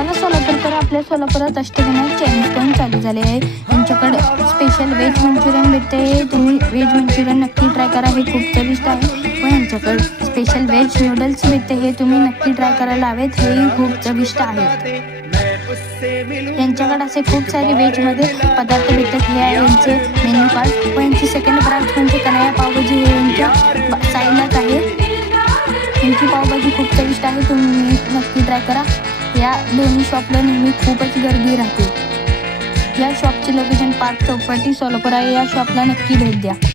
चला सोलापूरकर, आपल्या सोलापुरात अष्टविनायक चायनीज पॉईंट चालू झाले आहे. यांच्याकडे स्पेशल व्हेज मंचुरियन भेटते. तुम्ही व्हेज मंचुरियन नक्की ट्राय करा, हे खूप चविष्ट आहे. व यांच्याकडे स्पेशल व्हेज नूडल्स भेटते, हे तुम्ही नक्की ट्राय करायला हवेत, हेही खूप चविष्ट आहेत. यांच्याकडे असे खूप सारे व्हेजमध्ये पदार्थ भेटतात. हे आहे यांचे मेन्यू कार्ड. व यांची सेकंड ब्रांच म्हणजे कन्हैया पावभाजी, हे यांच्या साईडलाच आहे. यांची पावभाजी खूप चविष्ट आहे, तुम्ही नक्की ट्राय करा. या दोन्ही शॉपला नेहमी खूपच गर्दी राहते. या शॉपची लोकेशन पार्क चौपाटी सोलापूर आहे. या शॉपला नक्की भेट द्या.